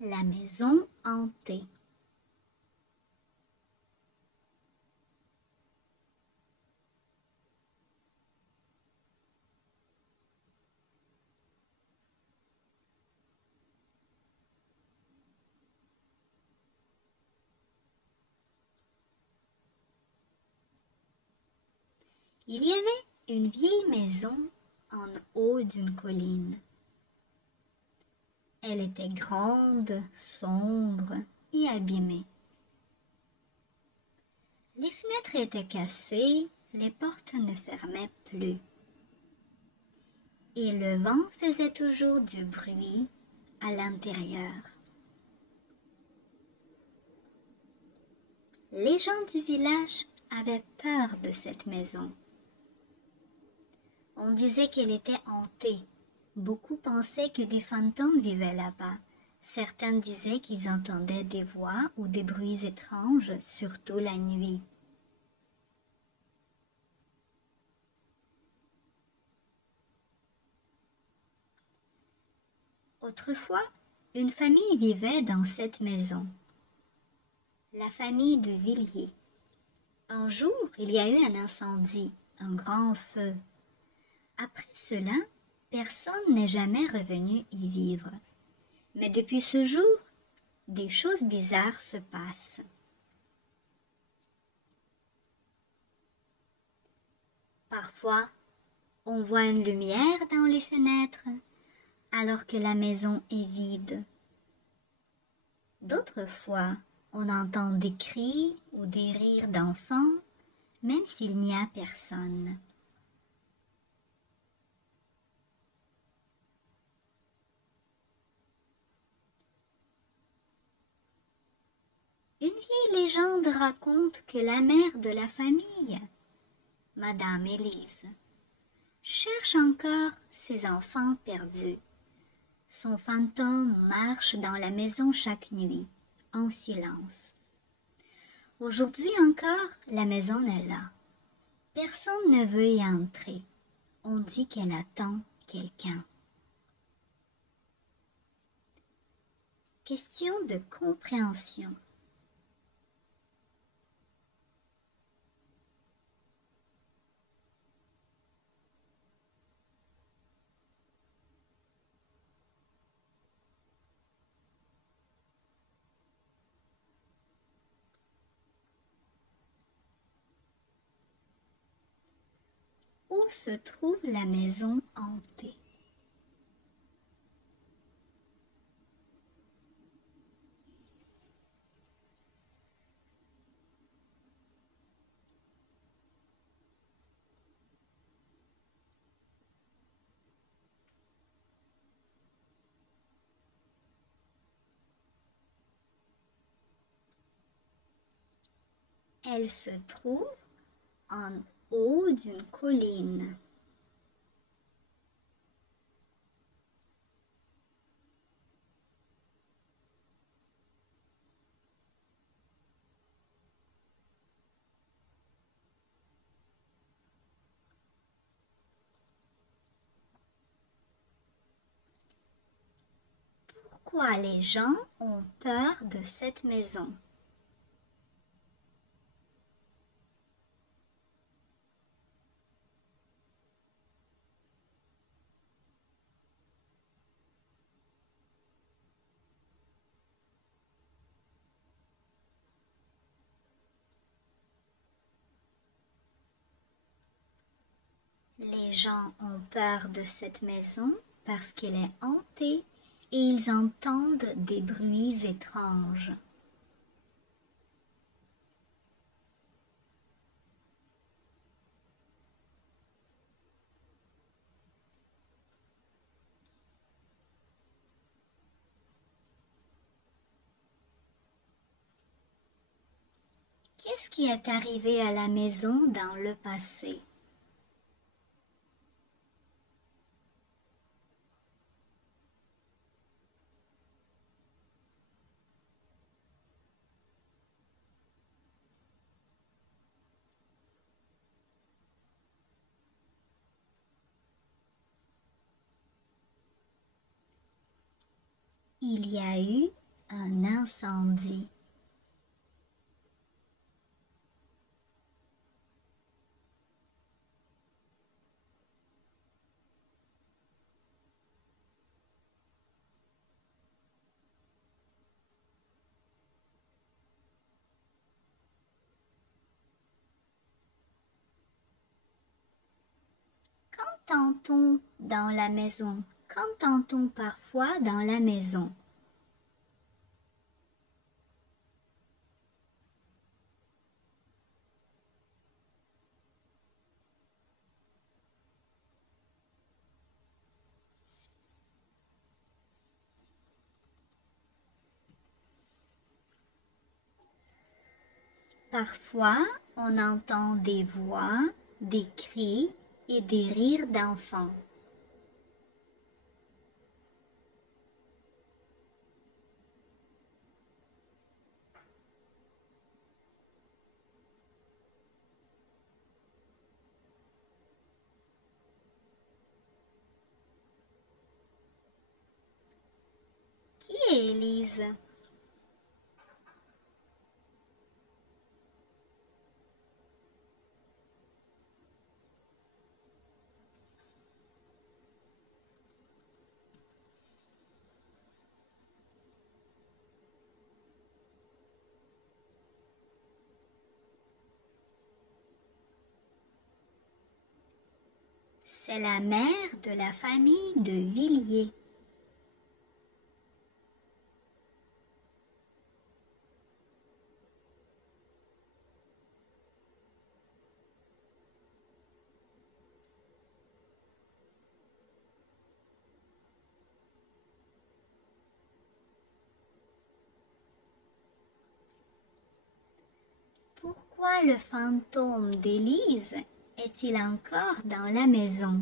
La maison hantée. Il y avait une vieille maison en haut d'une colline. Elle était grande, sombre et abîmée. Les fenêtres étaient cassées, les portes ne fermaient plus. Et le vent faisait toujours du bruit à l'intérieur. Les gens du village avaient peur de cette maison. On disait qu'elle était hantée. Beaucoup pensaient que des fantômes vivaient là-bas. Certains disaient qu'ils entendaient des voix ou des bruits étranges, surtout la nuit. Autrefois, une famille vivait dans cette maison. La famille de Villiers. Un jour, il y a eu un incendie, un grand feu. Après cela, personne n'est jamais revenu y vivre. Mais depuis ce jour, des choses bizarres se passent. Parfois, on voit une lumière dans les fenêtres, alors que la maison est vide. D'autres fois, on entend des cris ou des rires d'enfants, même s'il n'y a personne. Une vieille légende raconte que la mère de la famille, Madame Élise, cherche encore ses enfants perdus. Son fantôme marche dans la maison chaque nuit, en silence. Aujourd'hui encore, la maison est là. Personne ne veut y entrer. On dit qu'elle attend quelqu'un. Question de compréhension. Où se trouve la maison hantée? Elle se trouve en haut d'une colline. Pourquoi les gens ont peur de cette maison? Les gens ont peur de cette maison parce qu'elle est hantée et ils entendent des bruits étranges. Qu'est-ce qui est arrivé à la maison dans le passé? Il y a eu un incendie. Qu'entend-on dans la maison? Qu'entend-on parfois dans la maison? Parfois, on entend des voix, des cris et des rires d'enfants. Qui est Élise? C'est la mère de la famille de Villiers. Pourquoi le fantôme d'Élise est-il encore dans la maison?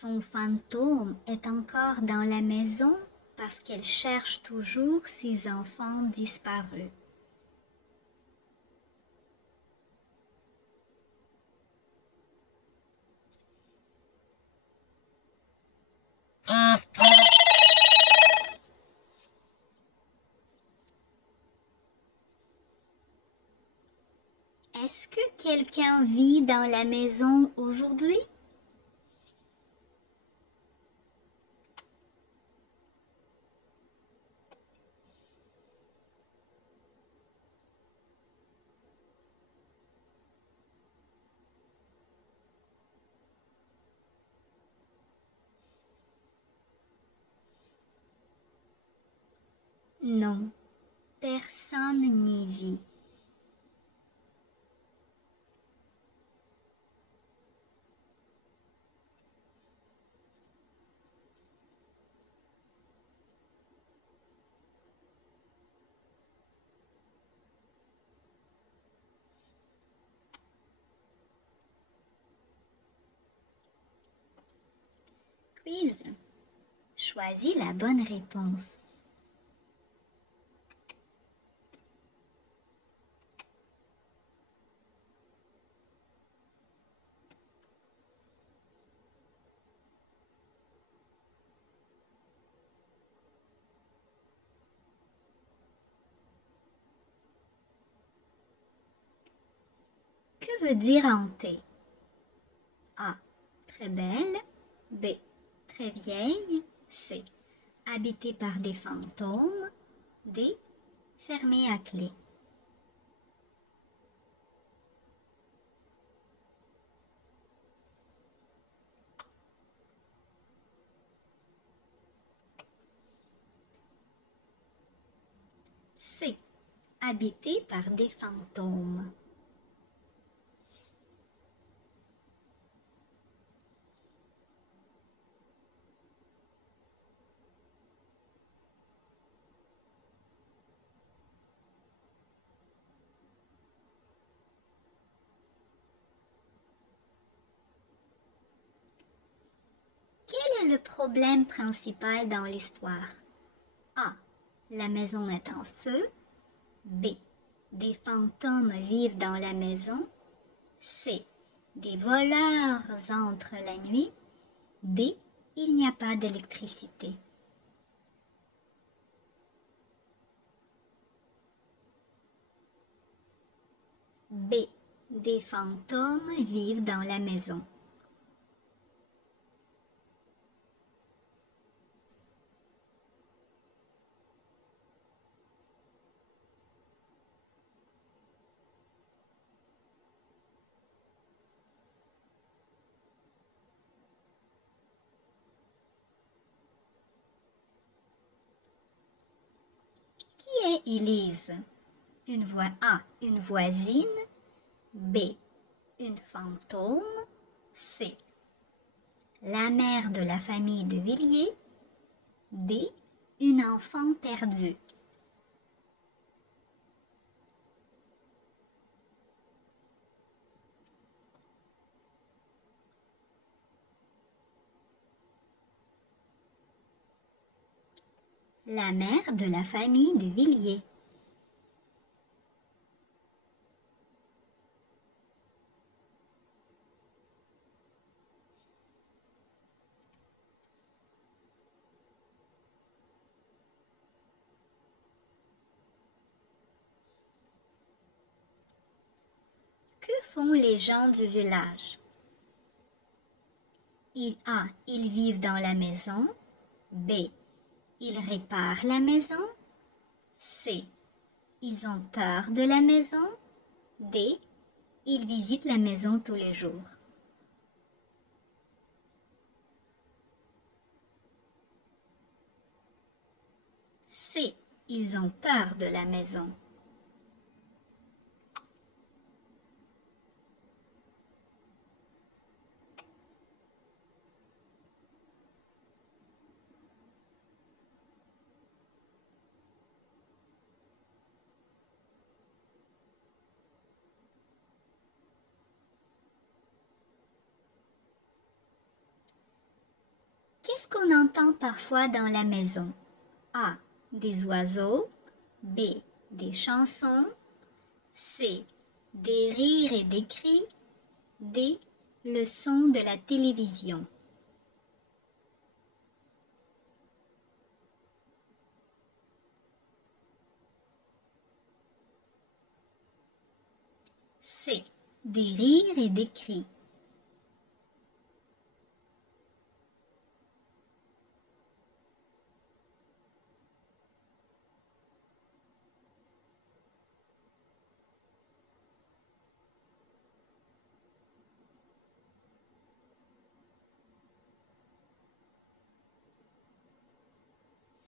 Son fantôme est encore dans la maison parce qu'elle cherche toujours ses enfants disparus. Est-ce que quelqu'un vit dans la maison aujourd'hui? Non, personne n'y vit. Quiz. Choisis la bonne réponse. Que veut dire hanter? A. Très belle. B. Très vieille. C. Habitée par des fantômes. D. Fermée à clé. C. Habitée par des fantômes. Quel est le problème principal dans l'histoire? A. La maison est en feu. B. Des fantômes vivent dans la maison. C. Des voleurs entrent la nuit. D. Il n'y a pas d'électricité. B. Des fantômes vivent dans la maison. Qui est Élise? A. Une voisine. B. Une fantôme. C. La mère de la famille de Villiers. D. Une enfant perdue. La mère de la famille de Villiers. Que font les gens du village? A. Ils vivent dans la maison. B. Ils réparent la maison. C. Ils ont peur de la maison. D. Ils visitent la maison tous les jours. C. Ils ont peur de la maison. Qu'est-ce qu'on entend parfois dans la maison? A. Des oiseaux. B. Des chansons. C. Des rires et des cris. D. Le son de la télévision. C. Des rires et des cris.